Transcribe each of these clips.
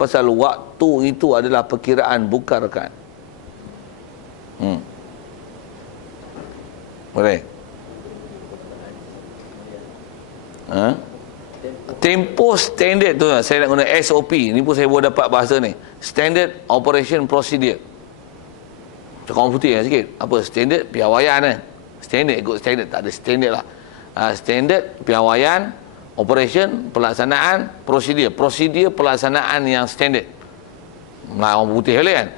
Pasal waktu itu adalah perkiraan, bukan rakaat. Boleh? Tempoh standard tu, saya nak guna SOP. Ni pun saya baru dapat bahasa ni. Standard Operation Procedure. Cakap orang putih lah sikit. Apa? Standard piawaian kan? Standard, ikut standard. Tak ada standard lah. Standard piawaian, operation, pelaksanaan, prosedur. Prosedur pelaksanaan yang standard. Orang putih boleh kan?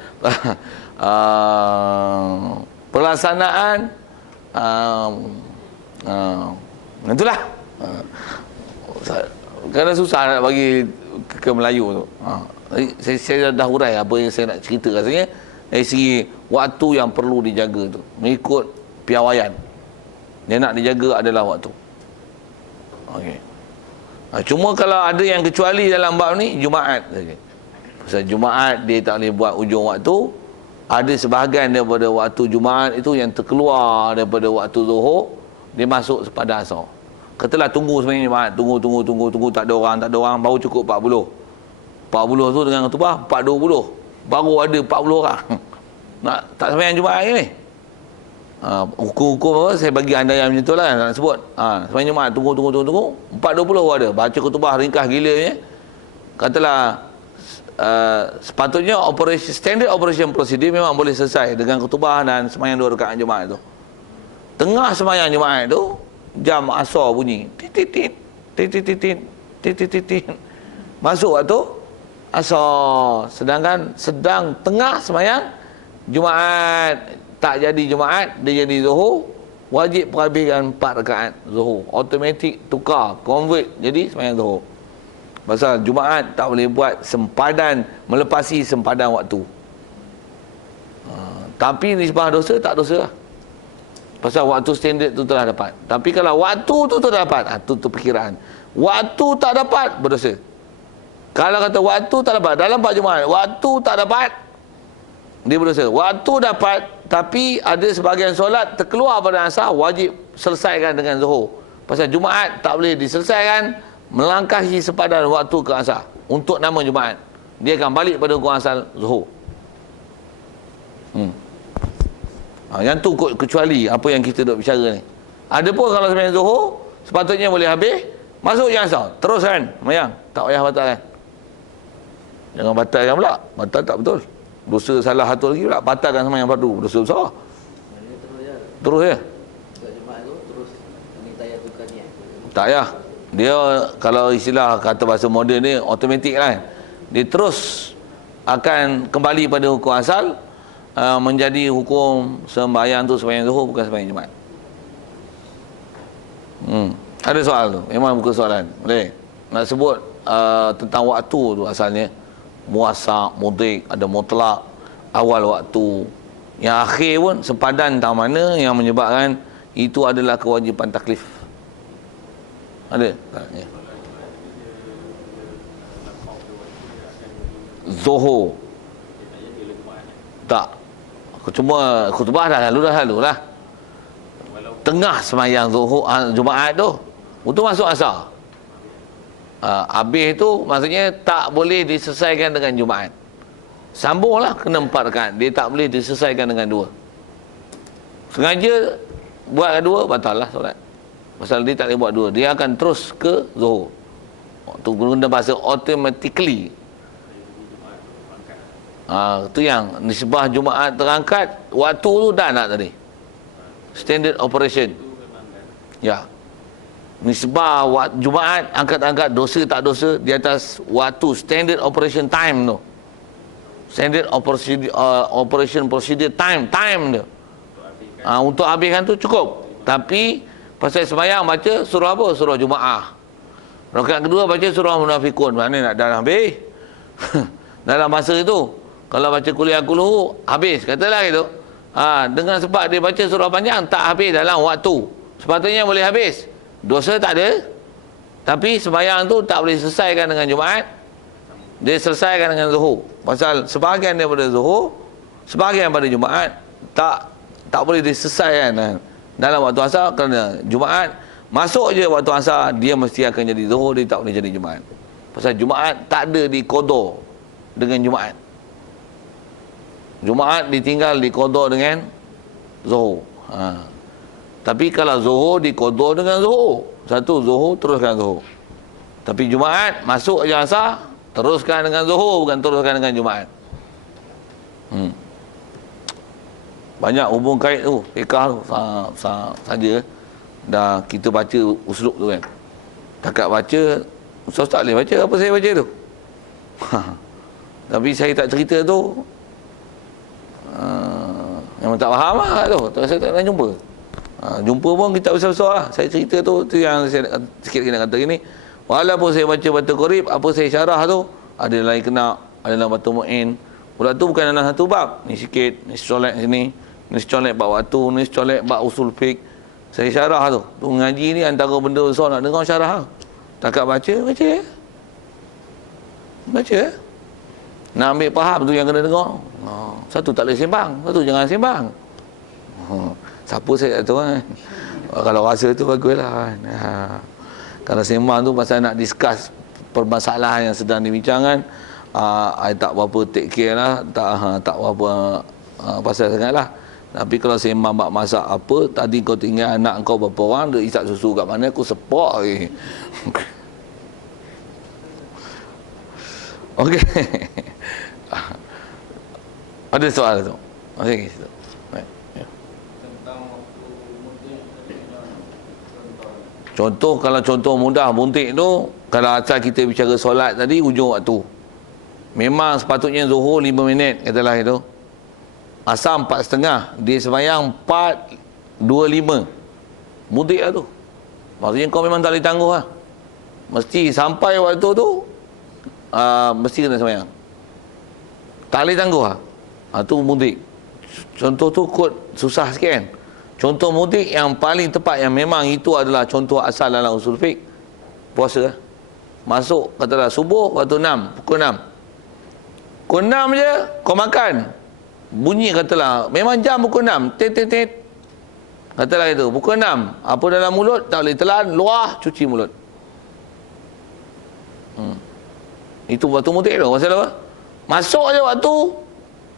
Pelaksanaan itulah. Kerana susah nak bagi ke Melayu tu. Saya dah hurai apa yang saya nak cerita rasanya. Dari segi waktu yang perlu dijaga tu, mengikut piawaian. Dia nak dijaga adalah waktu. Okey. Cuma kalau ada yang kecuali dalam bab ni, Jumaat saja. Pasal Jumaat dia tak boleh buat ujung waktu. Ada sebahagian daripada waktu Jumaat itu yang terkeluar daripada waktu Zuhur, dia masuk sepadan Asar. Katalah tunggu sebenarnya Jumaat, tunggu, tak ada orang, baru cukup 40. 40 tu dengan khutbah 420. Baru ada 40 orang. Nak tak sembahyang Jumaat ni. Hukum-hukum apa saya bagi anda yang macam tu lah, nak sebut. Sembahyang Jumaat tunggu 420 baru ada. Baca khutbah ringkas gila ni. Katalah sepatutnya standard operation procedure memang boleh selesai dengan khutbah dan sembahyang 2 rakaat Jumaat tu. Tengah sembahyang Jumaat tu jam asar bunyi. Titit. Masuk waktu asar. Sedangkan sedang tengah sembahyang Jumaat, tak jadi Jumaat, dia jadi Zuhur, wajib perhabiskan 4 rakaat Zuhur. Automatik tukar, convert jadi sembahyang Zuhur. Pasal Jumaat tak boleh buat sempadan, melepasi sempadan waktu. Tapi nisbah dosa tak dosa lah. Pasal waktu standard tu telah dapat. Tapi kalau waktu tu telah dapat, tu perkiraan. Waktu tak dapat, berdosa. Kalau kata waktu tak dapat, dalam bab Jumaat, waktu tak dapat, dia berdosa. Waktu dapat, tapi ada sebahagian solat terkeluar pada asar, wajib selesaikan dengan Zuhur. Pasal Jumaat tak boleh diselesaikan melangkahi sepadan waktu ke asar. Untuk nama Jumaat, dia akan balik pada hukum asal Zuhur. Yang tu kecuali apa yang kita duk bicara ni. Ada pun kalau sembahyang Zuhur sepatutnya boleh habis, masuk je asar, teruskan sembahyang, tak payah batalkan. Jangan batalkan pula, batal tak betul. Dosa salah satu lagi pula, batalkan sembahyang fardu, dosa besar. Terus je. Tak payah. Dia kalau istilah kata bahasa moden ni automatik lah. Dia terus akan kembali pada hukum asal, menjadi hukum sembahyang tu sembahyang Zuhur, bukan sembahyang Jumaat. Ada soal tu, memang bukan soalan. Boleh nak sebut tentang waktu tu asalnya. Muasa, mudik, ada mutlak, awal waktu, yang akhir pun sepadan tang mana yang menyebabkan itu adalah kewajipan taklif. Ada tak? Zuhur tak, cuma khutbah dah lalu lah. Tengah sembahyang Zuhur Jumaat tu, itu masuk asar. Habis tu maksudnya tak boleh diselesaikan dengan Jumaat. Sambunglah kena 4 rakaat. Dia tak boleh diselesaikan dengan 2. Sengaja buat 2, batal lah solat. Pasal dia tak boleh buat 2. Dia akan terus ke Zuhur. Tu guna bahasa automatically. Itu yang nisbah Jumaat terangkat, waktu tu dah nak tadi. Standard operation. Ya. Nisbah Jumaat angkat-angkat dosa tak dosa di atas waktu standard operation time tu. Standard operation procedure time dia. Untuk habiskan tu cukup. Tapi pasal sembahyang baca surah apa? Surah Jumaah. Rakaat kedua baca surah Munafikun. Mana nak dah habis? Dalam masa itu kalau baca kuliah kuluhu habis, katalah gitu. Dengan sebab dia baca surah panjang tak habis dalam waktu. Sepatutnya boleh habis. Dosa tak ada. Tapi sembahyang tu tak boleh selesaikan dengan Jumaat. Dia selesaikan dengan Zuhur. Pasal sebahagian daripada Zuhur, sebahagian pada Jumaat tak boleh diselesaikan dalam waktu asar, kerana Jumaat masuk je waktu asar, dia mesti akan jadi Zuhur, dia tak boleh jadi Jumaat. Pasal Jumaat tak ada di qada. dengan Jumaat. Jumaat ditinggal diqada dengan Zuhur. Tapi kalau Zuhur diqada dengan Zuhur. Satu Zuhur teruskan Zuhur. Tapi Jumaat masuk je Asar, teruskan dengan Zuhur, bukan teruskan dengan Jumaat. Banyak hubung kait tu, fikah tu saja. Dah kita baca uslub tu kan. Takat baca, Ustaz tak boleh baca apa saya baca tu. Tapi saya tak cerita tu, memang tak faham lah tu. Saya tak pernah jumpa. Jumpa pun kitab besar-besar lah. Saya cerita tu yang saya sikit nak kata gini. Walaupun saya baca Batu Qorib, apa saya syarah tu, ada lain kena, ada dalam Batu Mu'in. Pula tu bukan dalam satu bab. Ni sikit, ni secolek sini, ni secolek bab waktu, ni secolek bab usul fiqh. Saya syarah tu. Tu ngaji ni antara benda besar nak dengar syarah. Takat baca, baca. Baca. Nak ambil faham tu yang kena dengar. Satu tak boleh sembang, satu jangan sembang. Siapa saya tak tahu kan. Kalau rasa tu baguslah kan. Kalau sembang tu pasal nak discuss permasalahan yang sedang dibincangkan, I tak berapa take care lah, tak berapa pasal sangat lah. Tapi kalau sembang bab masak apa, tadi kau tinggal anak kau berapa orang, dia isap susu kat mana, aku sepak lagi. Okey. Ada soal tu. Okey, situ. Contoh, kalau contoh mudah buntik tu, kalau asal kita bicara solat tadi, ujung waktu. Memang sepatutnya Zuhur 5 minit, katalah itu. Asar 4.30, dia sembahyang 4.25. Buntik lah tu. Maksudnya kau memang tak boleh tangguh lah. Mesti sampai waktu tu, mesti kena sembahyang. Tak boleh tangguh lah. Tu buntik. Contoh tu kot susah sikit kan. Contoh mudik yang paling tepat, yang memang itu adalah contoh asal dalam usul fiqh, puasa. Masuk, katalah subuh, waktu 6, pukul 6. Pukul 6 je, kau makan. Bunyi katalah, memang jam pukul 6, tet. Katalah itu, pukul 6. Apa dalam mulut, tak boleh telan, luah, cuci mulut. Itu waktu mudik tu, pasal apa? Masuk je waktu,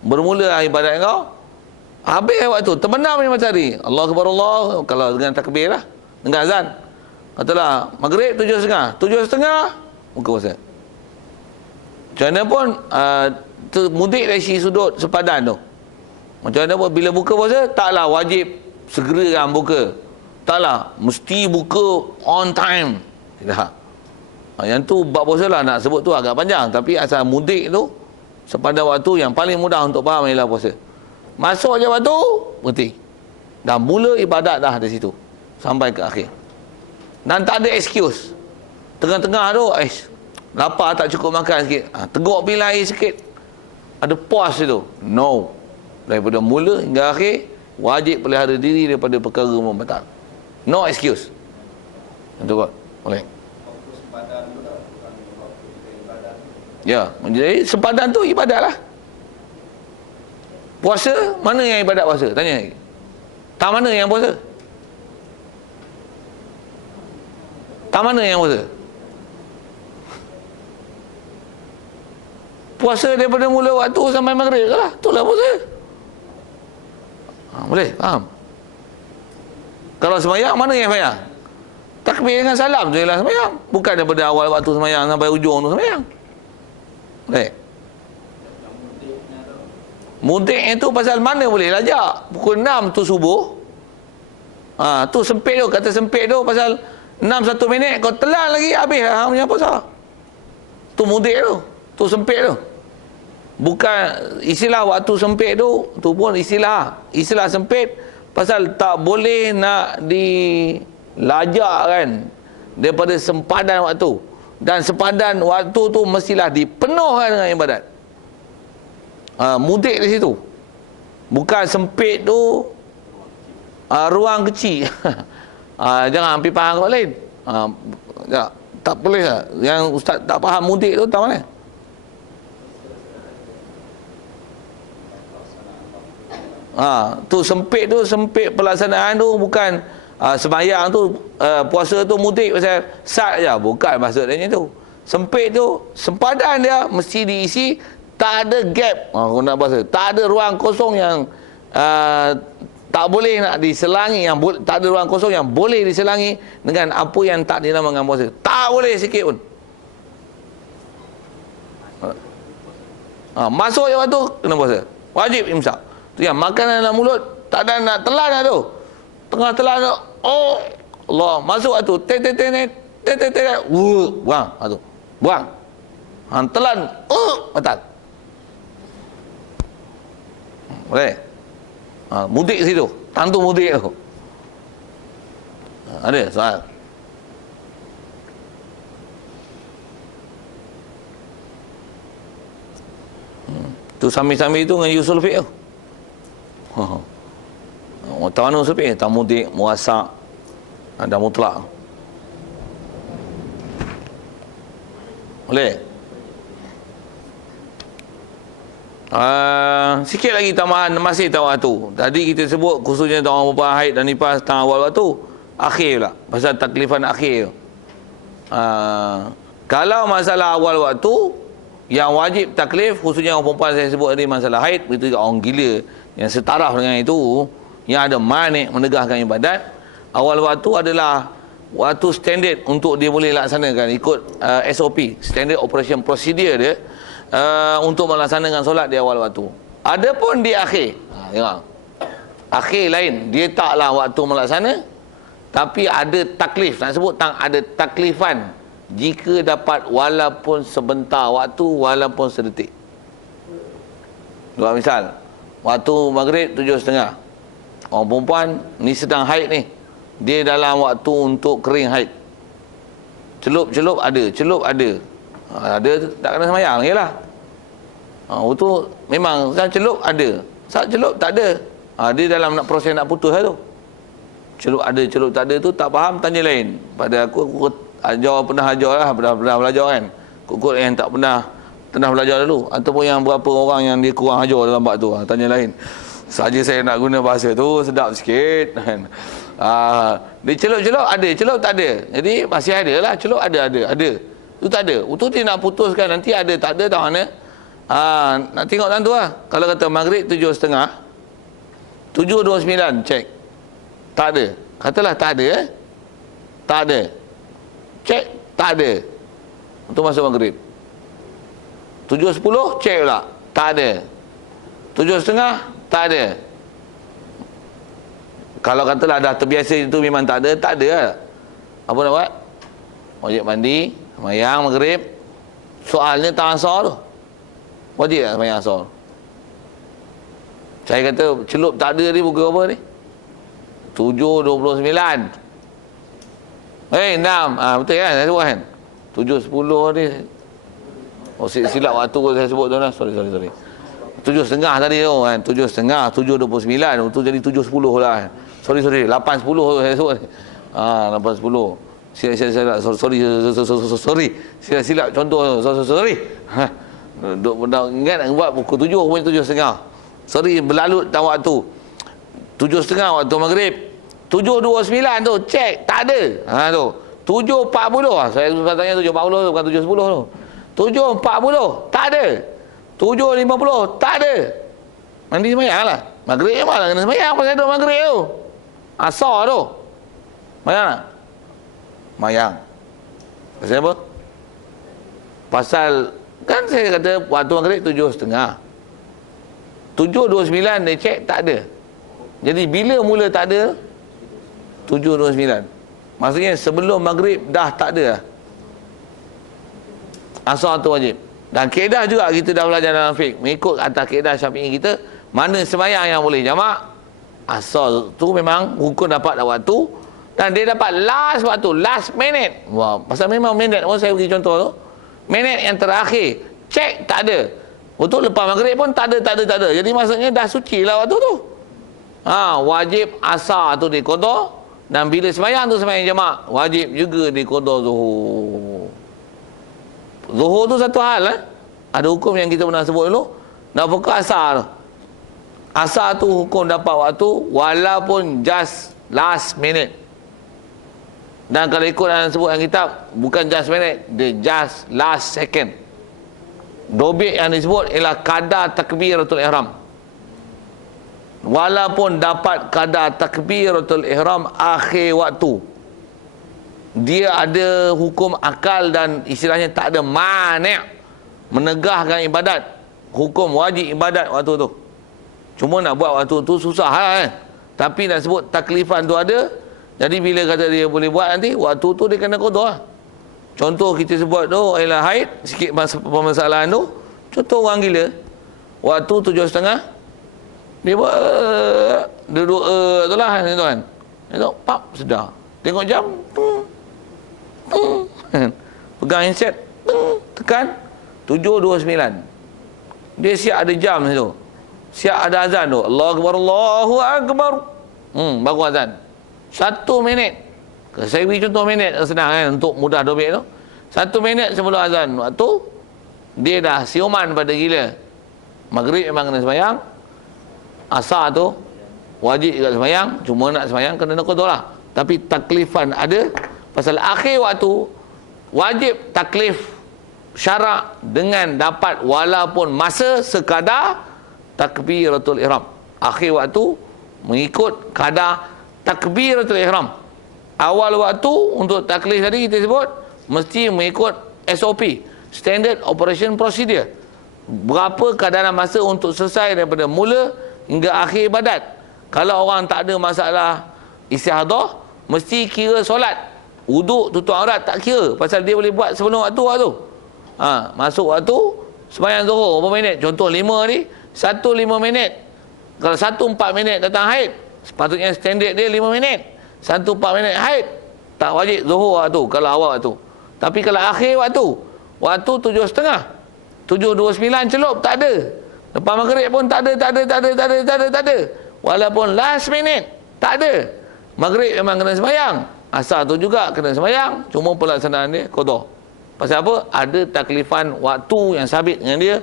bermula ibadat kau. Habis waktu, terbenam ni matahari. Allah Akbar Allah, kalau dengan takbir lah, dengan azan. Katalah, maghrib 7.30. 7.30, buka puasa. Macam mana pun, mudik dari sisi sudut sepadan tu. Macam mana pun, bila buka puasa, taklah wajib segera kan buka. Taklah, mesti buka on time. Tidak. Yang tu, bab puasa lah nak sebut tu agak panjang. Tapi asal mudik tu, sepadan waktu yang paling mudah untuk faham ialah puasa. Masuk je waktu, berhenti. Dan mula ibadat dah dari situ sampai ke akhir. Dan tak ada excuse. Tengah-tengah tu, lapar tak cukup makan sikit. Teguk bila air sikit. Ada pause itu. No. Daripada mula hingga akhir, wajib pelihara diri daripada perkara membatal. No excuse. Itu kot. Boleh. Ya, jadi sempadan tu ibadat lah. Puasa, mana yang ibadat puasa? Tanya lagi. Tak mana yang puasa? Tak mana yang puasa? Puasa daripada mula waktu sampai maghrib ke lah. Itulah puasa. Boleh? Faham? Kalau sembahyang, mana yang sembahyang? Takbir dengan salam tu ialah sembahyang. Bukan daripada awal waktu sembahyang sampai ujung tu sembahyang. Boleh? Mudik itu pasal mana boleh lajak. Pukul 6 tu subuh. Tu sempit tu. Kata sempit tu pasal 6 1 minit kau telan lagi habis lah punya puasa. Tu mudik tu. Tu sempit tu. Bukan istilah waktu sempit tu. Tu pun istilah sempit pasal tak boleh nak dilajak kan daripada sempadan waktu. Dan sempadan waktu tu mestilah dipenuhkan dengan ibadat. Mudik di situ. Bukan sempit tu ruang kecil. Jangan ambil faham kat lain. Tak boleh lah. Yang ustaz tak faham mudik tu tak mana. Tu sempit pelaksanaan tu bukan sembahyang tu, puasa tu mudik pasal sat je. Bukan maksudnya tu. Sempit tu, sempadan dia mesti diisi tak ada gap. Aku nak bahasa, tak ada ruang kosong yang tak boleh nak diselangi, yang tak ada ruang kosong yang boleh diselangi dengan apa yang tak dinamakan puasa. Tak boleh sikit pun. Masuk je waktu kena puasa. Wajib imsak. Tu yang makanan dalam mulut tak ada nak telan dah tu. Tengah telan tu, oh Allah, masuk waktu buang tu. Buang. Telan, batal. Boleh. Mudik situ, tantu mudik tu. Ada soal? Tu sami-sami tu dengan usul fiqh tu. Tahu mana usul fiqh? Tamudik, muasak, ada mutlak. Boleh? Sikit lagi tambahan masih tahu waktu. Tadi kita sebut khususnya orang perempuan haid dan nifas tengah awal waktu. Akhir pula. Pasal taklifan akhir. Kalau masalah awal waktu, yang wajib taklif, khususnya orang perempuan saya sebut tadi masalah haid, begitu juga orang gila yang setaraf dengan itu, yang ada manik menegahkan ibadat, awal waktu adalah waktu standard untuk dia boleh laksanakan ikut SOP, Standard Operation Procedure dia, untuk melaksanakan solat di awal waktu. Adapun di akhir, tengok, akhir lain, dia taklah waktu melaksana, tapi ada taklif, nak sebut ada taklifan jika dapat walaupun sebentar waktu, walaupun sedetik. Dua misal, waktu maghrib 7.30, orang perempuan ni sedang haid ni, dia dalam waktu untuk kering haid, celup ada, ada tak kena semayang lagi lah. Waktu memang celup ada, saat celup tak ada, dia dalam nak proses nak putus lah tu. Celup ada, celup tak ada tu tak faham, tanya lain. Pada aku ajar, pernah ajar lah, pernah belajar kan, kut yang tak pernah belajar dulu, ataupun yang berapa orang yang dia kurang ajar dalam bab tu, tanya lain. Saja saya nak guna bahasa tu sedap sikit kan. Dia celup ada, celup tak ada, jadi masih ada lah, celup ada tu tak ada, itu dia nak putuskan nanti ada tak ada tak mana. Nak tengok tentu lah. Kalau kata maghrib 7.30, 7.29 cek tak ada, katalah tak ada, tak ada, cek tak ada, itu masuk maghrib. 7.10 cek pula tak ada, 7.30 tak ada. Kalau katalah dah terbiasa itu memang tak ada lah. Apa nak buat? Wajib mandi, semayang maghrib. Soalnya tak asar tu, wajib tak semayang asar? Saya kata celup tak ada ni, pukul apa ni? 7.29. 6. Betul kan saya sebut kan? 7.10 ni. Silap waktu saya sebut tu lah. Sorry. 7.30 tadi tu kan. 7.30, 7.29. Itu jadi 7.10 lah. Sorry. 8.10 saya sebut. 8.10. Sorry. Silap contoh. Sorry. Duk ingat nak buat pukul 7 pun 7.30. Sorry, berlalut tak waktu. 7.30 waktu maghrib. 7.29 tu cek tak ada. Tu 7.40. Saya tanya 7.40 tu, bukan 7.10 tu. 7.40 tak ada. 7.50 tak ada. Mandi semayang lah. Maghrib malah kena semayang pasal duduk maghrib tu. Asar tu semayang tak? Semayang. Pasal apa? Pasal kan saya kata waktu maghrib 7.30. 7.29 dia cek tak ada. Jadi bila mula tak ada? 7.29. Maksudnya sebelum maghrib dah tak ada. Asar tu wajib. Dan kaedah juga kita dah belajar dalam fiqh, mengikut atas kaedah Syafi'i kita, mana sembahyang yang boleh jamak, asar tu memang hukum dapat dah waktu, dan dia dapat last waktu, last minute. Wah, pasal memang minute, saya bagi contoh tu, minit yang terakhir cek tak ada. Untuk lepas maghrib pun tak ada. Jadi maksudnya dah suci lah waktu tu. Wajib asar tu diqada, dan bila sembahyang tu sembahyang jamak, wajib juga diqada zuhur. Zuhur tu satu hal ada hukum yang kita pernah sebut dulu. Nak pokok asar. Asar tu hukum dapat waktu walaupun just last minute. Dan kalau ikut yang sebut dalam kitab, bukan just minute, dia just last second. Dobit yang disebut ialah kadar takbiratul ihram. Walaupun dapat kadar takbiratul ihram akhir waktu, dia ada hukum akal dan istilahnya tak ada mani' menegahkan ibadat, hukum wajib ibadat waktu tu. Cuma nak buat waktu tu susah kan. Tapi nak sebut taklifan tu ada. Jadi bila kata dia boleh buat nanti, waktu tu dia kena qada lah. Contoh kita sebut tu ialah haid, sikit permasalahan tu. Contoh orang gila, waktu 7.30 dia buat, dia duduk tu lah tuan. Dia tengok pap sedar. Tengok jam, pegang handset, tekan 7.29. Dia siap ada jam situ, siap ada azan tu, Allahu Akbar, Allahu Akbar, baru azan 1 minit. Saya beri contoh minit senang kan, untuk mudah dobit tu. 1 minit sebelum azan waktu, dia dah siuman pada gila. Maghrib memang kena sembahyang, asar tu wajib juga sembahyang, cuma nak sembahyang kena qada lah. Tapi taklifan ada, pasal akhir waktu wajib taklif syarak dengan dapat walaupun masa sekadar takbiratul ihram. Akhir waktu mengikut kadar takbiratul ihram. Awal waktu untuk taklif tadi kita sebut mesti mengikut SOP, Standard Operation Procedure. Berapa kadar masa untuk selesai daripada mula hingga akhir ibadat. Kalau orang tak ada masalah istihadah, mesti kira solat, wuduk, tutup aurat tak kira, pasal dia boleh buat sebelum waktu tu. Masuk waktu sembahyang zuhur berapa minit? Contoh 5 ni, 1 5 minit. Kalau 1 4 minit datang haid, sepatutnya standard dia 5 minit. 1 4 minit haid, tak wajib zuhur waktu kalau awal waktu. Tapi kalau akhir waktu 7.30, 7.29 celup tak ada. Lepas maghrib pun tak ada. Walaupun last minute tak ada. Maghrib memang kena sembahyang, asar tu juga kena sembahyang, cuma pelaksanaan dia qada. Pasal apa? Ada taklifan waktu yang sabit dengan dia.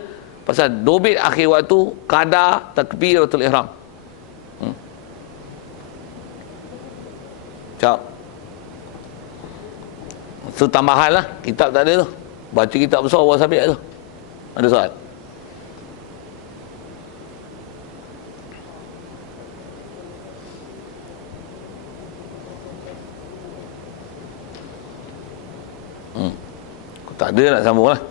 Pasal dobit akhir waktu kadar takbiratul ihram. Cak. Itu tambahan lah. Kitab tak ada tu. Baca kitab besar bawa sabit tu. Ada soal? Tak ada, nak sambung lah.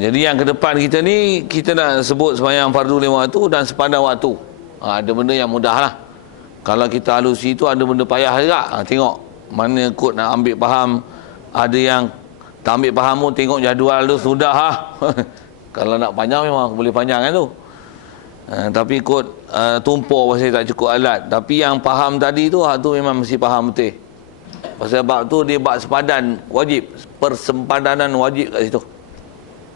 Jadi yang ke depan kita ni, kita nak sebut sembahyang fardu 5 waktu dan sepadan waktu. Ada benda yang mudah lah. Kalau kita halusi tu ada benda payah juga. Tengok mana kot nak ambil faham. Ada yang tak ambil faham pun tengok jadual tu sudah lah. Kalau nak panjang memang boleh panjang kan tu. Tapi kot tumpur pasal tak cukup alat. Tapi yang faham tadi tu, tu memang mesti faham betul. Pasal bab tu dia bab sepadan wajib, persempadanan wajib kat situ.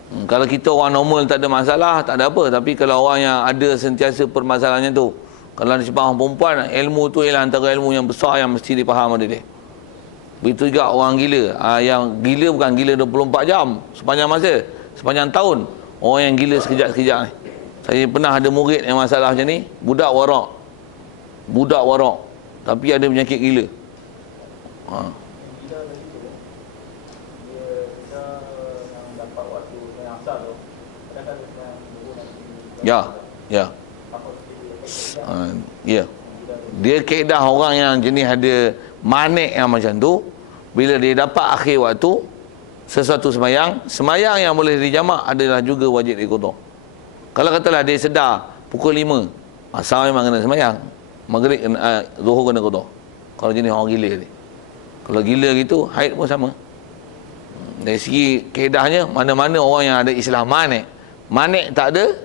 Kalau kita orang normal tak ada masalah, tak ada apa. Tapi kalau orang yang ada sentiasa permasalahannya tu, kalau dia faham perempuan, ilmu tu ialah antara ilmu yang besar yang mesti dipaham ada dia. Begitu juga orang gila. Yang gila bukan gila 24 jam sepanjang masa, sepanjang tahun. Orang yang gila sekejap-sekejap ni. Saya pernah ada murid yang masalah macam ni, budak warak, tapi ada penyakit gila. Ya. Dia kaedah orang yang jenis ada manik yang macam tu, bila dia dapat akhir waktu sesuatu sembahyang yang boleh dijamak adalah juga wajib diqada. Kalau katalah dia sedar pukul 5, asar memang kena sembahyang, maghrib zuhur kena qada. Kalau jenis orang gila ni, kalau gila gitu haid pun sama. Dari segi kaedahnya, mana-mana orang yang ada istilah manik tak ada,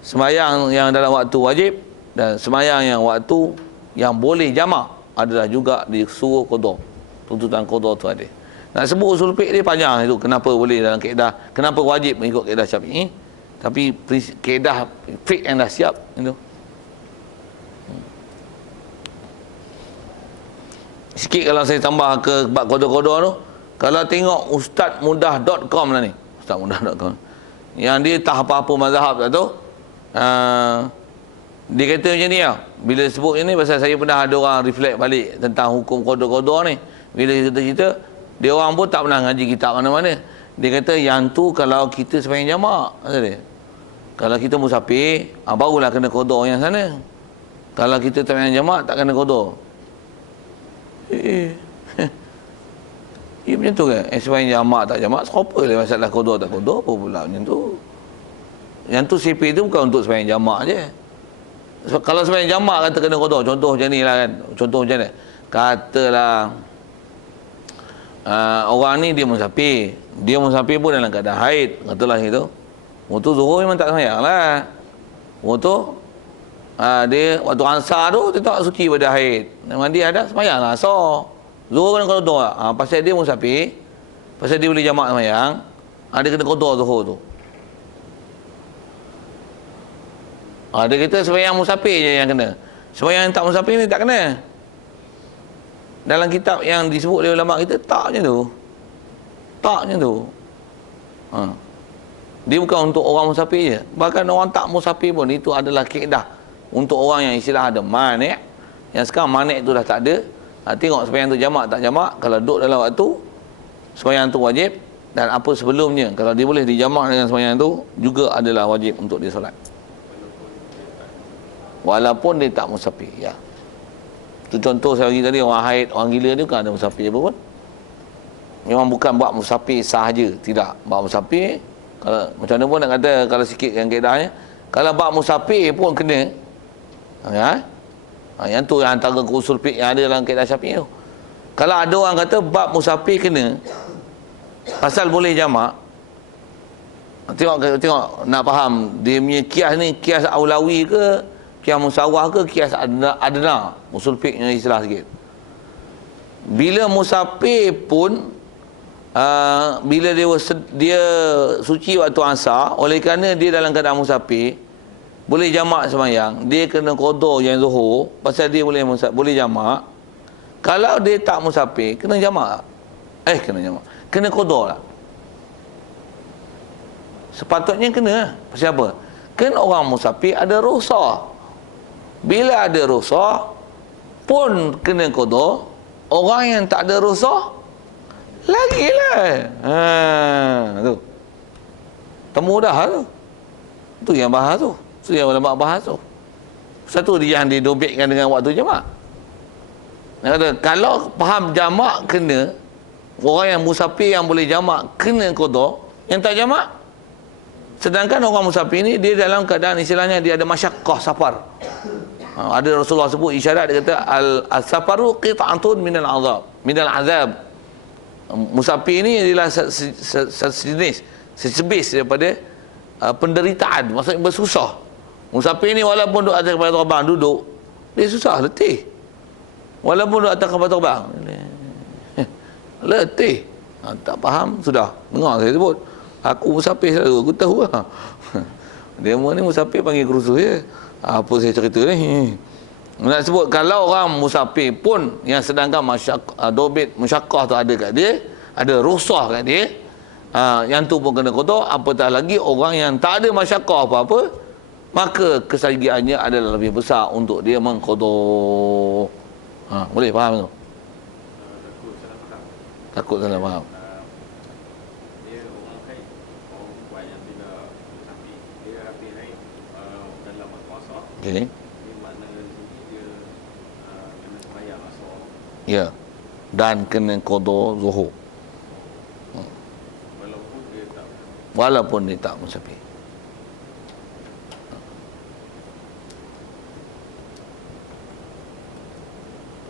sembahyang yang dalam waktu wajib dan sembahyang yang waktu yang boleh jamak adalah juga disuruh qada. Tuntutan qada tu ada. Nak sebut usul fiqh dia panjang itu, kenapa boleh dalam kaedah, kenapa wajib mengikut kaedah Syafi'i. Tapi kaedah fiqh yang dah siap itu. Sikit kalau saya tambah ke bab qada-qada tu, kalau tengok ustazmudah.com lah ni, ustazmudah.com, yang dia tak apa-apa mazhab tak tu, dia kata macam ni lah. Bila sebut ni pasal saya pernah ada orang reflect balik tentang hukum qada-qada ni. Bila cerita-cerita, Dia orang pun tak pernah ngaji kitab mana-mana. Dia kata yang tu kalau kita sembahyang jamak, kata dia. Kalau kita musafir, barulah kena qada yang sana. Kalau kita sembahyang jamak tak kena qada. Ya macam tu kan? Sembahyang jamak tak jamak, serupa lah masalah qada tak qada, apa pula macam tu. Yang tu CP tu bukan untuk sembahyang jamak je. So, kalau sembahyang jamak kata kena qada, contoh macam ni lah kan. Contoh macam ni. Katalah orang ni dia musafir. Dia musafir pun dalam keadaan haid, katalah gitu. Waktu zuhur memang tak sembahyang lah. Waktu dia waktu ansar tu dia tak suci pada haid. Mandi ada sembahyang lah asar. Zuhur kena qada lah. Pasal dia musafir, pasal dia boleh jamak sembahyang, dia kena qada zuhur tu. Dia kata sembahyang musafir je yang kena. Sembahyang tak musafir ni tak kena. Dalam kitab yang disebut oleh ulama kita tak macam tu. Tak macam tu. Dia bukan untuk orang musafir je. Bahkan orang tak musafir pun itu adalah kaedah untuk orang yang istilah ada manik. Yang sekarang manik tu dah tak ada. Tengok sembahyang tu jamak tak jamak. Kalau duduk dalam waktu, sembahyang tu wajib. Dan apa sebelumnya, kalau dia boleh dijamak dengan sembahyang tu, juga adalah wajib untuk dia solat. Walaupun dia tak musafir. Ya. Itu contoh saya bagi tadi, orang haid, orang gila ni bukan ada musafir apa pun. Memang bukan buat musafir sahaja. Tidak. Buat musafir, kalau macam mana pun nak kata, kalau sikit yang kaedahnya, kalau buat musafir pun kena. Yang tu yang antara usul fiqh yang ada dalam kaedah Syafi'i tu. Kalau ada orang kata bab musafir kena, pasal boleh jamak, tengok nak faham dia punya kias ni, kias aulawi ke, kias musawah ke, kias adna. Usul fiqhnya istilah sikit. Bila musafir pun bila dia suci waktu asar, oleh kerana dia dalam keadaan musafir, boleh jamak sembahyang, dia kena qada yang zuhur, pasal dia boleh jamak. Kalau dia tak musafir, kena jamak. Kena qada lah. Sepatutnya kena. Pasal apa? Kan orang musafir ada rukhsah. Bila ada rukhsah pun kena qada. Orang yang tak ada rukhsah lagilah. Tu. Temu dah tu. Tu yang bahas tu. Tu yang ulama bahas tu. Satu dia yang didobekkan dengan waktu jamak. Dia kata kalau faham jamak kena, orang yang musafir yang boleh jamak kena qada, yang tak jamak. Sedangkan orang musafir ni dia dalam keadaan istilahnya dia ada masyaqqah safar. Ada Rasulullah sebut isyarat, dia kata al-safaru qit'atun minal azab. Musafir ni adalah sejenis daripada penderitaan, maksudnya bersusah. Musafir ni walaupun duduk atas kapal terbang duduk, dia susah, letih. Walaupun duduk atas kapal terbang letih. Tak faham sudah. Dengar saya sebut, aku musafir selalu, aku tahu lah. Dia ni musafir panggil kerusuh je. Apa saya cerita ni? Nak sebut kalau orang musafir pun yang sedangkan musyaqqah tu ada kat dia, ada rukhsah kat dia, yang tu pun kena qada, apatah lagi orang yang tak ada masyaqqah apa-apa, maka kesagiannya adalah lebih besar untuk dia mengqada. Boleh faham tu? Takut salah faham. Dia orang haid, orang perempuan yang bila musafir, dia habis haid dalam puasa. Okey. Ya. Dan kena qada zuhur. Walaupun dia tak musafir.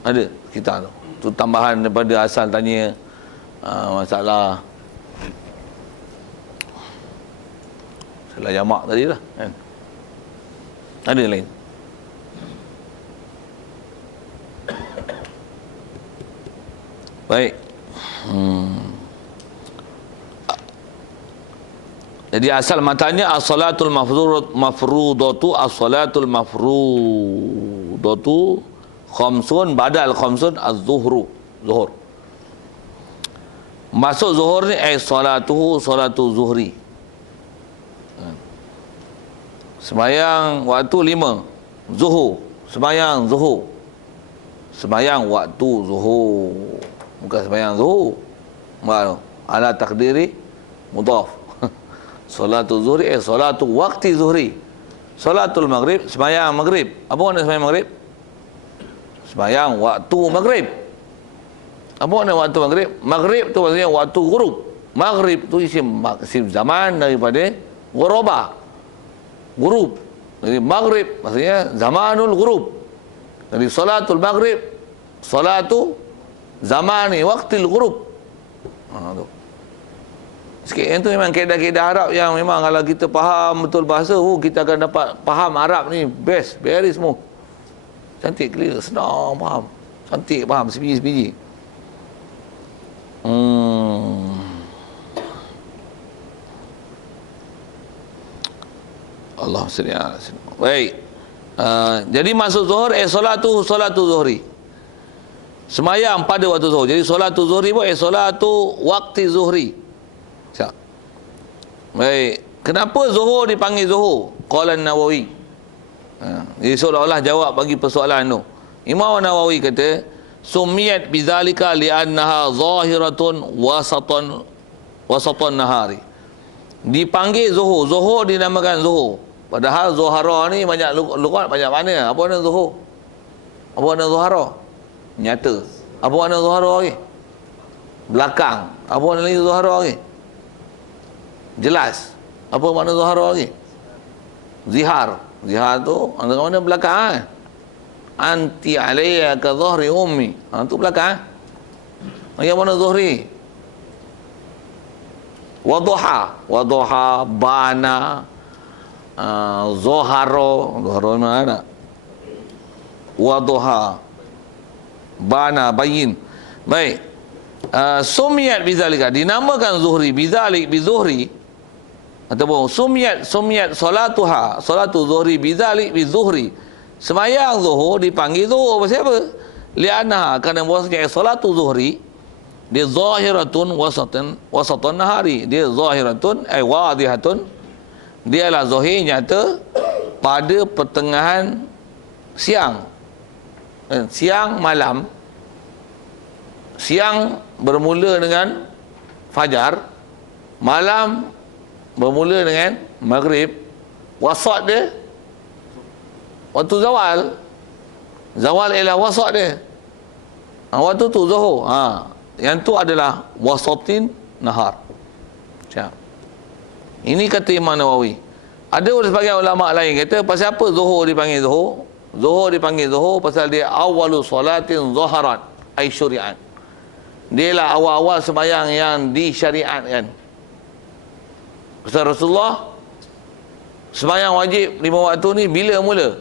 Ada kita tu. Tu tambahan daripada asal tanya masalah jamak tadi lah kan. Ada lain. Baik. Jadi asal matanya as-salatul mafrudatu as-salatul mafrudatu khamsun badal khamsun az-zuhru. Zuhur. Masuk zuhur ni salatu zuhri. Sembahyang waktu 5 zuhur. Sembahyang zuhur. Sembahyang waktu zuhur. Bukan sembahyang zuhur. Baru ala takdiri mudhaf. Salatul zuhri salatu waqti zuhri. Salatul maghrib sembahyang maghrib. Apa makna sembahyang maghrib? Sembahyang waktu maghrib. Apa makna waktu maghrib? Maghrib tu maksudnya waktu ghurub. Maghrib tu isim zaman daripada ghuraba. Ghurub. Jadi maghrib maksudnya zamanul ghurub. Jadi salatul maghrib salatu zamani waqtil ghurub. Tu. Sikit yang tu memang kaedah-kaedah Arab yang memang kalau kita faham betul bahasa, kita akan dapat faham Arab ni best, very smooth. Cantik, clear, senang faham. Cantik faham sebiji-sebiji. Allah salli ala sayyidina. Baik. Jadi maksud zuhur solatu zuhri. Semayang pada waktu zuhur. Jadi solatu zuhri pun solatu waktu zuhri. Siap. Baik. Kenapa zuhur dipanggil zuhur? Qala Nawawi. Jadi seolah-olah jawab bagi persoalan tu. Imam Nawawi kata, sumiyat bidzalika li'annaha zahiratun wasatan nahari. Dipanggil zuhur. Zuhur dinamakan zuhur. Padahal zuhara ni banyak lugat, banyak makna. Apa makna zuhur? Apa makna zuhara? Nyata. Apa makna zuhara lagi? Belakang. Apa makna lagi zuhara lagi? Jelas. Apa makna zuhara lagi? Zihar. Zihar tu antara mana belakang. Anti alayya ka dhahri ummi. Tu belakang. Yang mana zuhri? Waduha, bana, zoharo mana? Waduha, bana, bayin. Baik. Sumiyat bizalika, dinamakan zuhri bizalik bizuhri, ataupun sumiyat salatu zuhri bizalik bizuhri. Semayang zuhur dipanggil zuhur. Pasal apa? Li'annaha, kerana bahasanya salatu zuhri dia zahiratun wasatan nahari. Dia zahiratun wadihatun, dia adalah zahir nyata pada pertengahan siang. Siang malam. Siang bermula dengan fajar, malam bermula dengan maghrib, wasat dia waktu zawal. Zawal ialah wasat dia. Waktu tu zuhur. Yang tu adalah wasatin nahar. Siap. Ini kata Imam Nawawi. Ada sebagian ulama lain kata pasal apa zuhur dipanggil zuhur? Zuhur dipanggil zuhur pasal dia awalu salatin zaharat ay syari'at. Dia lah awal-awal sembahyang yang disyariatkan. Pasal Rasulullah sembahyang wajib 5 waktu ni bila mula?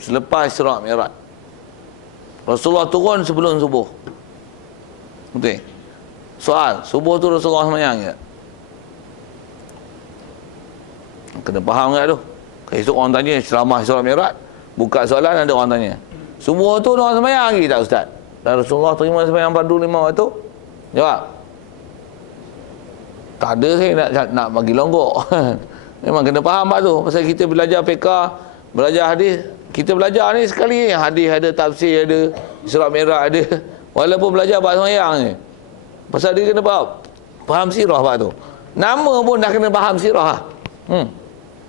Selepas Isra' Mi'raj. Rasulullah turun sebelum subuh. Betul? Soal, subuh tu Rasulullah sembahyang ke? Kena faham tak tu? Esok orang tanya ceramah Isra' Mi'raj, buka soalan ada orang tanya, subuh tu orang sembahyang lagi tak Ustaz? Dan Rasulullah terima sembahyang fardu 5 waktu? Jawab. Tak ada saya nak bagi longgok. Memang kena faham tak tu? Pasal kita belajar fiqh, belajar hadis, kita belajar ni sekali hadis ada, tafsir ada, Isra' Mi'raj ada. Walaupun belajar bab sembahyang ni, pasal dia kena faham sirah bab tu. Nama pun dah kena faham sirah.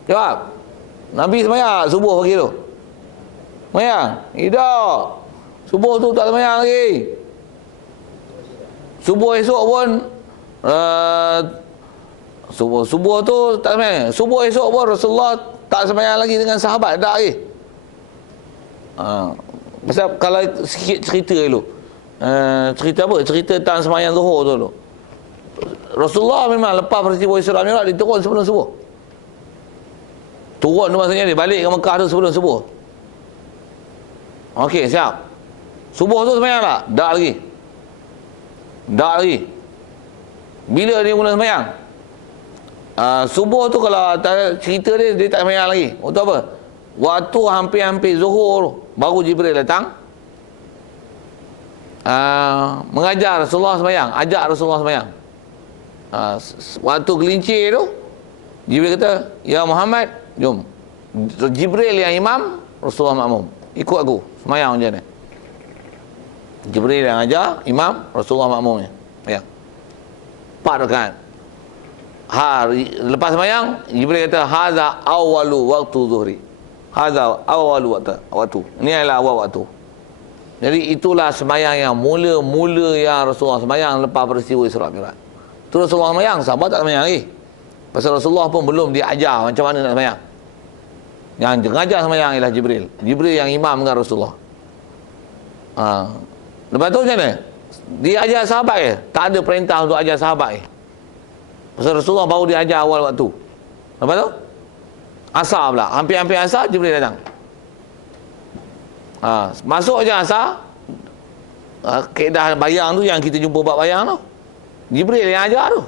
Jawab. Nabi sembahyang subuh pagi tu? Sembahyang? Tidak. Subuh tu tak sembahyang lagi. Subuh esok pun subuh tu tak sembahyang. Subuh esok pun Rasulullah tak sembahyang lagi dengan sahabat, tak lagi. Pasal kalau sikit cerita dulu. Cerita apa? Cerita tentang sembahyang zuhur tu dulu. Rasulullah memang lepas peristiwa Isra' Mi'raj dia turun sebelum subuh. Turun tu maksudnya dia balik ke Mekah tu sebelum subuh. Okey, siap. Subuh tu sembahyang tak? Tak lagi. Tak lagi. Bila dia mula sembahyang? Subuh tu kalau cerita dia tak sembahyang lagi. Untuk apa? Waktu hampir-hampir zuhur baru Jibril datang, mengajar Rasulullah sembahyang, ajak Rasulullah sembahyang. Waktu gelincir tu Jibril kata, ya Muhammad, jom. Jibril yang imam, Rasulullah makmum. Ikut aku sembahyang macam ni. Jibril yang ajar, imam, Rasulullah makmumnya. Ya. 4 rakaat. Lepas sembahyang, Jibril kata hadza awwalu waktu zuhri. Hadza awwalu waktu. Ini adalah awal waktu. Jadi itulah sembahyang yang mula-mula yang Rasulullah sembahyang lepas peristiwa Isra Mi'raj. Tu Rasulullah sembahyang, sahabat tak sembahyang lagi. Pasal Rasulullah pun belum diajar macam mana nak sembahyang. Yang mengajar sembahyang ialah Jibril. Jibril yang imam dengan Rasulullah. Lepas tu macam mana? Dia ajar sahabat ke? Tak ada perintah untuk ajar sahabat ke? Pasal Rasulullah baru diajar awal waktu. Lepas tu asar pula. Hampir-hampir asar, Jibril datang. Masuk je asar, kaedah bayang tu yang kita jumpa bab bayang tu, Jibril yang ajar tu.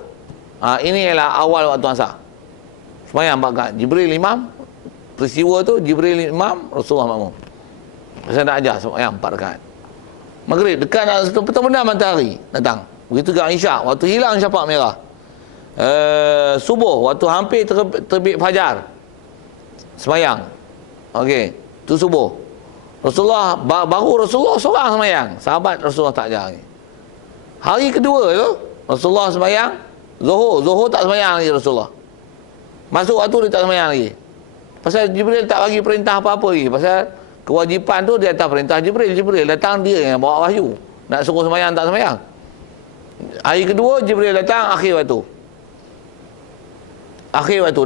Ini ialah awal waktu asar. Sembahyang 4 rakaat. Jibril imam. Peristiwa tu Jibril imam, Rasulullah makmum. Pasal nak ajar sembahyang 4 rakaat. Maghrib dekat nak terbenam matahari datang. Begitu juga Isyak, waktu hilang syafa merah. Subuh, waktu hampir terbit fajar, sembahyang. Okey, tu subuh. Rasulullah baru Rasulullah seorang sembahyang. Sahabat Rasulullah tak ajar lagi. Hari kedua tu Rasulullah sembahyang Zuhur tak sembahyang lagi Rasulullah. Masuk waktu dia tak sembahyang lagi. Pasal Jibril tak bagi perintah apa-apa lagi. Pasal kewajipan tu di atas perintah Jibril. Jibril datang, dia yang bawa wahyu. Nak suruh sembahyang tak sembahyang. Hari kedua Jibril datang akhir waktu.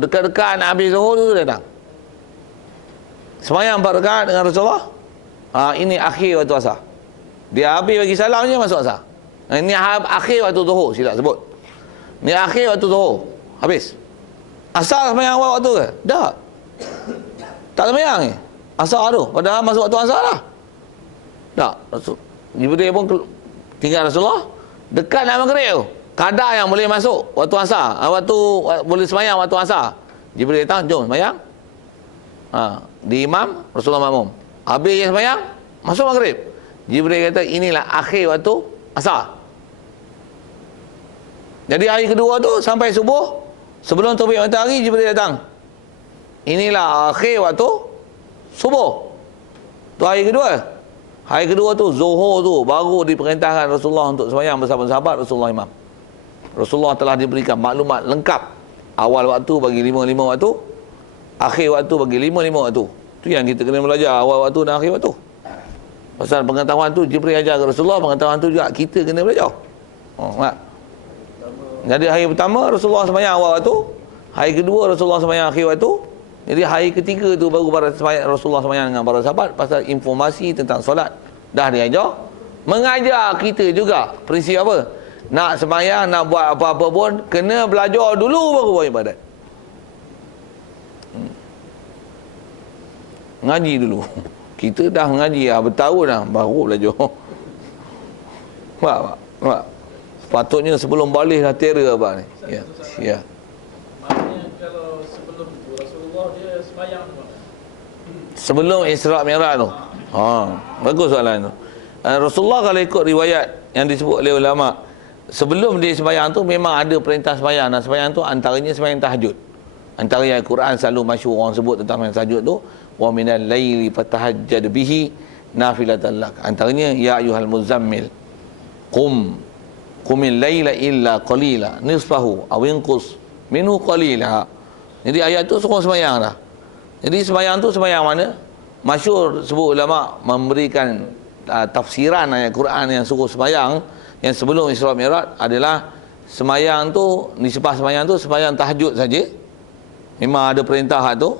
Dekat-dekat nak habis Zuhur tu datang. Sembahyang 4 rakaat dengan Rasulullah. Ini akhir waktu asar. Dia habis bagi salam je masuk asar. Ini akhir waktu Zuhur, silap sebut. Ini akhir waktu Zuhur. Habis. Asar sembahyang awal waktu ke? Tak. Tak sembahyang ni. Asar tu. Padahal masuk waktu asar lah. Tak. Jibril pun tinggal Rasulullah. Dekat nak maghrib tu. Kadar yang boleh masuk waktu asar. Waktu boleh sembahyang waktu asar. Jibril datang, jom sembahyang. Di imam, Rasulullah makmum. Habis yang sembahyang, masuk maghrib. Jibril kata inilah akhir waktu asar. Jadi hari kedua tu sampai subuh, sebelum terbit matahari, Jibril datang. Inilah akhir waktu subuh. Tu hari kedua. Hari kedua tu Zuhur tu baru diperintahkan Rasulullah untuk sembahyang bersama sahabat Rasulullah imam. Rasulullah telah diberikan maklumat lengkap. Awal waktu bagi 5 waktu, akhir waktu bagi 5 waktu. Tu yang kita kena belajar, awal waktu dan akhir waktu. Pasal pengetahuan tu Jibril ajar ke Rasulullah, pengetahuan tu juga kita kena belajar. Jadi hari pertama Rasulullah sembahyang awal waktu, hari kedua Rasulullah sembahyang akhir waktu. Jadi hari ketiga tu baru Rasulullah sembahyang dengan para sahabat. Pasal informasi tentang solat dah diajar. Mengajar kita juga prinsip apa? Nak sembahyang, nak buat apa-apa pun kena belajar dulu baru buat ibadat. Ngaji dulu. Kita dah mengaji bertahun dah baru belajar. Pak. Patutnya sebelum balik dah terror apa ni. Ya. Maknanya kalau sebelum tu Rasulullah dia sembahyang tu. Sebelum Isra Mi'raj tu. Bagus soalan tu. Rasulullah kalau ikut riwayat yang disebut oleh ulama, sebelum dia sembahyang tu memang ada perintah sembahyang, dan sembahyang tu antaranya sembahyang tahajud. Antara yang Quran selalu masyhur orang sebut tentang sembahyang tahajud tu, wa minal laili fatahajjad bihi nafilatan lak. Antaranya ya ayyuhal muzammil qumil laila illa qalila nisfahu aw inqus minhu qalila. Jadi ayat tu suruh sembahyang dah. Jadi sembahyang tu sembahyang mana? Masyhur sebut ulama memberikan tafsiran ayat Quran yang suruh sembahyang yang sebelum Isra Mi'raj adalah sembahyang tu, nisbah sembahyang tu sembahyang tahajud saja. Memang ada perintah tu,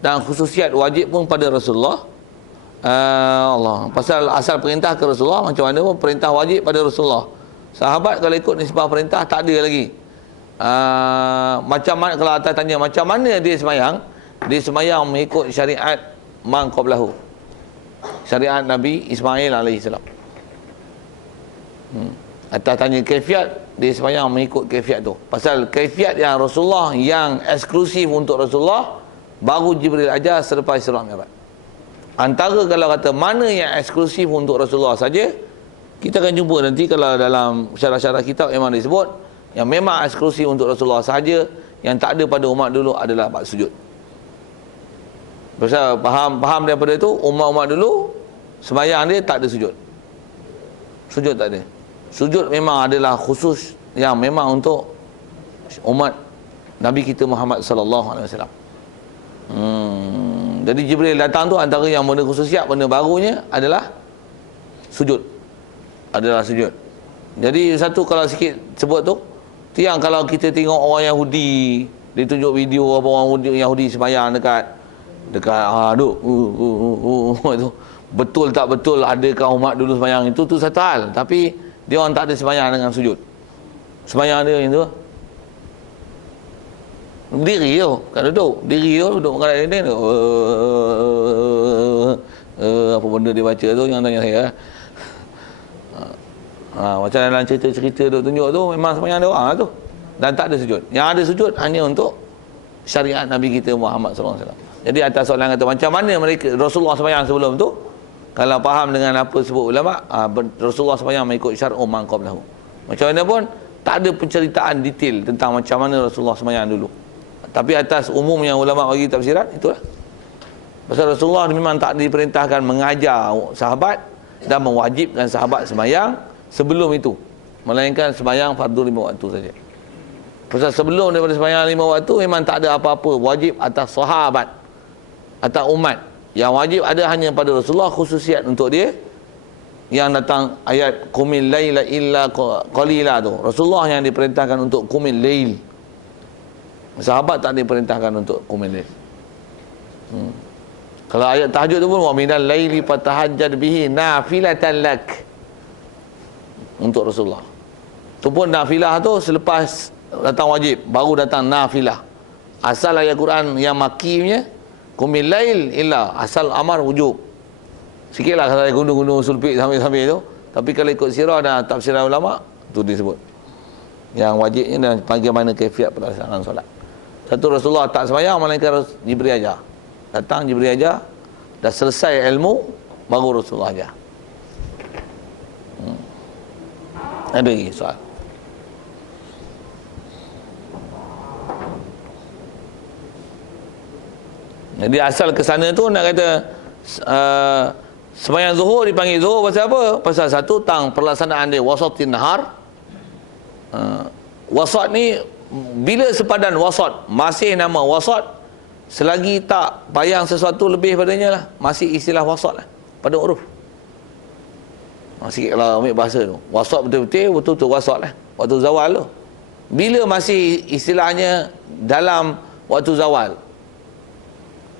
dan khususiat wajib pun pada Rasulullah. Allah. Pasal asal perintah ke Rasulullah, macam mana pun perintah wajib pada Rasulullah. Sahabat kalau ikut nisbah perintah tak ada lagi. Macam mana kalau atas tanya macam mana dia sembahyang? Dia sembahyang mengikut syariat man qablahu. Syariat Nabi Ismail alaihi salam. Atas tanya kaifiat, dia sembahyang mengikut kaifiat tu. Pasal kaifiat yang Rasulullah yang eksklusif untuk Rasulullah baru Jibril ajar selepas Isra Mi'raj. Antara kalau kata mana yang eksklusif untuk Rasulullah saja, kita akan jumpa nanti kalau dalam syarah-syarah kitab memang disebut yang memang eksklusif untuk Rasulullah saja, yang tak ada pada umat dulu adalah bab sujud. Pasal faham daripada itu, umat-umat dulu sembahyang dia tak ada sujud. Sujud tak ada. Sujud memang adalah khusus yang memang untuk umat Nabi kita Muhammad sallallahu alaihi wasallam. Jadi Jibril datang tu antara yang benda khususiat, benda barunya adalah sujud. Adalah sujud. Jadi satu kalau sikit sebut tu, tiang kalau kita tengok orang Yahudi, dia tunjuk video apa orang Yahudi sembahyang dekat duk tu. Betul tak betul adakah umat dulu sembahyang itu tu satu hal, tapi dia orang tak ada sembahyang dengan sujud. Sembahyang dia itu berdiri tu, kan duduk makan dia tu. Apa benda dia baca tu yang tanya saya. Macam dalam cerita-cerita tu tunjuk tu memang sembahyang dia orang lah tu. Dan tak ada sujud. Yang ada sujud hanya untuk syariat Nabi kita Muhammad sallallahu alaihi wasallam. Jadi atas soalan kata macam mana mereka Rasulullah sembahyang sebelum tu, kalau faham dengan apa sebut ulama, Rasulullah sembahyang mengikut syar'u man qablahu. Macam mana pun tak ada penceritaan detail tentang macam mana Rasulullah sembahyang dulu. Tapi atas umumnya ulama bagi tafsiran itulah. Pasal Rasulullah memang tak diperintahkan mengajar sahabat dan mewajibkan sahabat sembahyang sebelum itu, melainkan sembahyang fardu 5 waktu saja. Pasal sebelum daripada sembahyang 5 waktu memang tak ada apa-apa wajib atas sahabat, atas umat. Yang wajib ada hanya pada Rasulullah, khususiat untuk dia yang datang ayat qumil laila illa qalila tu. Rasulullah yang diperintahkan untuk qumil lail. Sahabat tak diperintahkan untuk qumil lail. Kalau ayat tahajud tu pun wa minal laili fatahajjad bihi nafilatan lak. Untuk Rasulullah. Tu pun nafilah tu selepas datang wajib, baru datang nafilah. Asal ayat Quran yang maki punya qumil lail illa, asal amar wujub. Sikitlah kalau gunung-gunung sulpik sambil-sambil tu. Tapi kalau ikut sirah dan tafsiran ulama, tu disebut yang wajibnya dan bagaimana kaifiat pelaksanaan solat. Satu, Rasulullah tak sembahyang melainkan Jibril ajar. Datang Jibril ajar, dah selesai ilmu, baru Rasulullah ajar. Ada lagi soal? Jadi asal ke sana tu nak kata sembahyang zuhur dipanggil zuhur pasal apa? Pasal satu tang pelaksanaan dia wasatin nahar. Wasat ni bila sepadan wasat, masih nama wasat selagi tak bayang sesuatu lebih padanya lah, masih istilah wasat lah pada huruf. Sikit kalau ambil bahasa tu, wasat betul-betul wasat lah, waktu zawal tu. Bila masih istilahnya dalam waktu zawal,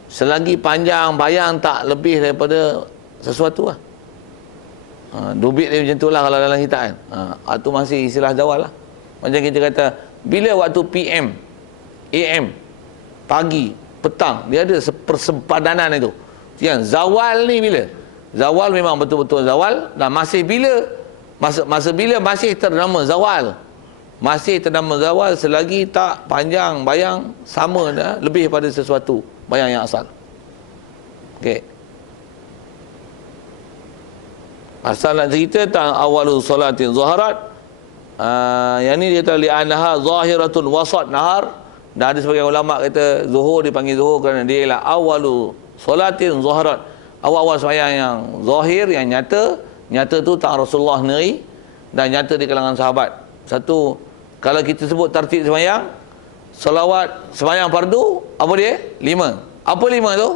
selagi panjang bayang tak lebih daripada sesuatu lah. Dubit dia macam tu lah kalau dalam kitab kan. Itu masih istilah zawal lah. Macam kita kata bila waktu PM, AM, pagi, petang, dia ada persempadanan itu. Yang zawal ni bila? Zawal memang betul-betul zawal, dan masih bila? Masa bila masih ternama zawal. Masih ternama zawal selagi tak panjang bayang sama dah, lebih pada sesuatu bayang yang asal. Okey. Asal nak cerita tentang awalu salatin zaharat. Yang ni dia kata li'annaha zahiratun wasat nahar. Dan ada sebagian ulama kata zuhur dipanggil zuhur kerana dia ialah awalu salatin zaharat. Awal-awal sembahyang yang zahir, yang nyata tu tak Rasulullah neri dan nyata di kalangan sahabat. Satu, kalau kita sebut tertib sembahyang, solawat sembahyang fardu, apa dia? 5. Apa 5 tu?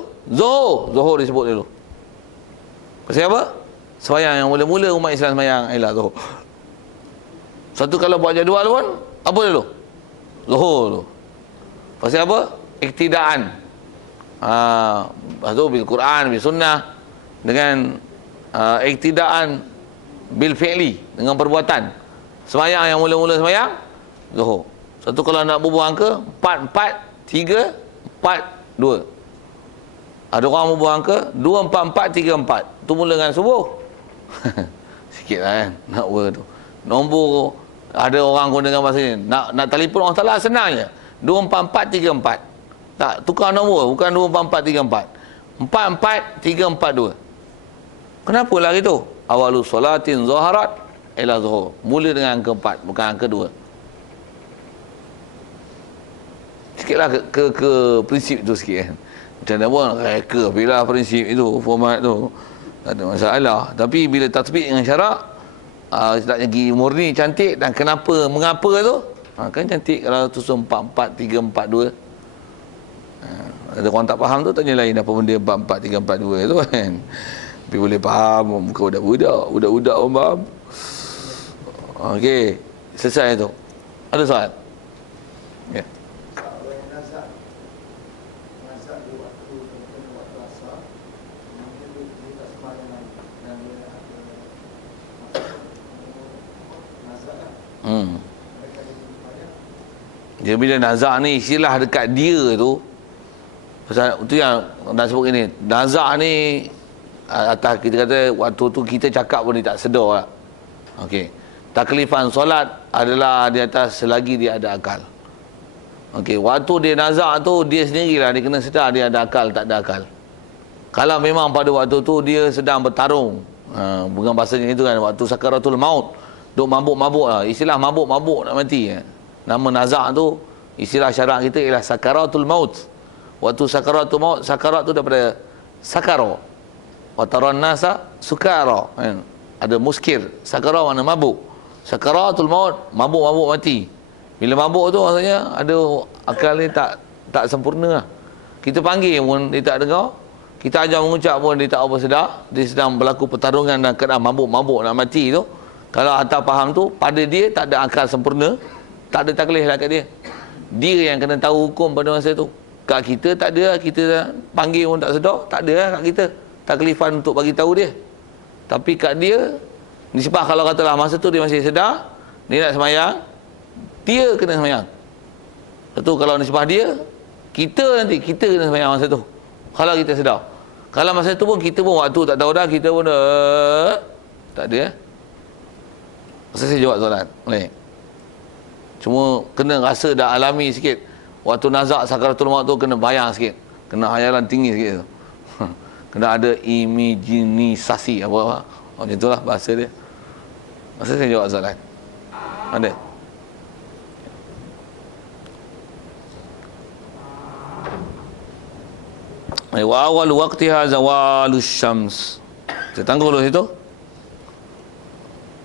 Zuhur disebut dulu. Pasal apa? Sembahyang yang mula-mula umat Islam sembahyang ialah zuhur. Satu kalau buat jadual pun, apa dulu? Zuhur dulu. Pasal apa? Iktidaan. Lepas tu bil Quran, bil sunnah, dengan iktidaan bil fi'li, dengan perbuatan. Sembahyang yang mula-mula sembahyang zuhur. Satu kalau nak bubuh angka 4-4-3-4-2. Ada orang bubuh angka 2-4-4-3-4. Tu mula dengan subuh. Sikit lah kan nak buat tu. Nombor ada orang guna dengan bahasa ni. Nak telefon orang salah senang je. 2-4-4-3-4. Tak, tukar nombor, bukan 2-4-3-4. 4-4-3-4-2. Kenapa lagi tu? Awalu salatin zaharat ila zuhur. Mula dengan angka 4, bukan angka 2. Sikitlah ke prinsip tu sikit kan. Macam mana pun reka bila prinsip itu, format tu tak ada masalah. Tapi bila tatbik dengan syarak, Istilahnya gigi murni cantik, dan mengapa tu? Kan cantik kalau tusun 4-4, 3-4-2. Ada orang tak faham tu tanya lain apa benda 4-4-3-4-2 tu kan. Tapi boleh faham muka budak-budak orang faham. Okey, selesai tu. Ada soal? Ya. Kalau yang nazak di waktu mungkin waktu asar, mungkin dia tak sembahyang dan dia nazak kan. Mereka jadi sembahyang. Dia bila nazak ni istilah dekat dia tu. Pasal tu yang nak sebut ini. Nazak ni atas kita kata waktu tu kita cakap pun dia tak sedar lah. Okey. Taklifan solat adalah di atas selagi dia ada akal. Okey, waktu dia nazak tu dia sendirilah dia kena sedar dia ada akal tak ada akal. Kalau memang pada waktu tu dia sedang bertarung, bukan bahasanya itu kan, waktu sakaratul maut, duk mabuk-mabuk lah. Istilah mabuk-mabuk nak mati. Nama nazak tu istilah syarak kita ialah sakaratul maut. Waktu sakaratul maut, sakarat tu daripada sakara. Wa taran nasa sukara. Ada muskir, sakara makna mabuk. Sakaratul maut, mabuk-mabuk mati. Bila mabuk tu maksudnya ada akal ni tak sempurna lah. Kita panggil pun dia tak dengar. Kita ajar mengucap pun dia tak apa sedar. Dia sedang berlaku pertarungan dan keadaan mabuk-mabuk nak mati tu. Kalau atas faham tu, pada dia tak ada akal sempurna, tak ada taklif lah kat dia. Dia yang kena tahu hukum pada masa tu. Kat kita tak ada, kita panggil pun tak sedar, tak ada lah kat kita taklifan untuk bagi tahu dia. Tapi kat dia, nisbah kalau katalah masa tu dia masih sedar, dia nak semayang, dia kena semayang. Satu kalau nisbah dia, kita kena semayang masa tu. Kalau kita sedar. Kalau masa tu pun kita pun waktu tak tahu dah, kita pun tak ada. Masa saya jawab soalan. Boleh? Cuma kena rasa dah alami sikit. Waktu nazak sakaratul maut tu kena bayang sikit. Kena hayalan tinggi sikit tu. Kena ada imajinisasi apa-apa. Macam itulah bahasa dia. Masa saya jawab soalan. Ada? Wa awal waqtiha zawalus syams. Saya tangguh dulu situ.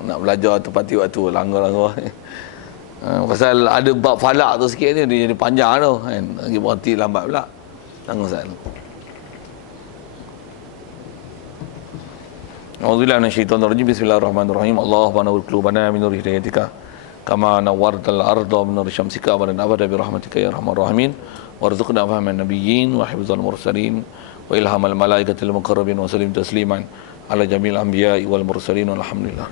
Nak belajar tepati waktu langgar-langgar. Pasal ada bab falak tu sikit ni dia jadi panjang tu kan. Lagi berhenti lambat pula. Tangguh sat. A'udzubillahi minasyaitonir rajim. Bismillahirrahmanirrahim. Allahumma nawwir qulubana min nur hidayatika kama nawwartal arda min nur syamsika wa nabada bi rahmatika ya arhamar rahimin. Warzuqna fahman nabiyyin wa hifdzal mursalin wa ilhamal malaikatil muqarrabin wa sallim tasliman ala jamil anbiya'i wal mursalin walhamdulillah.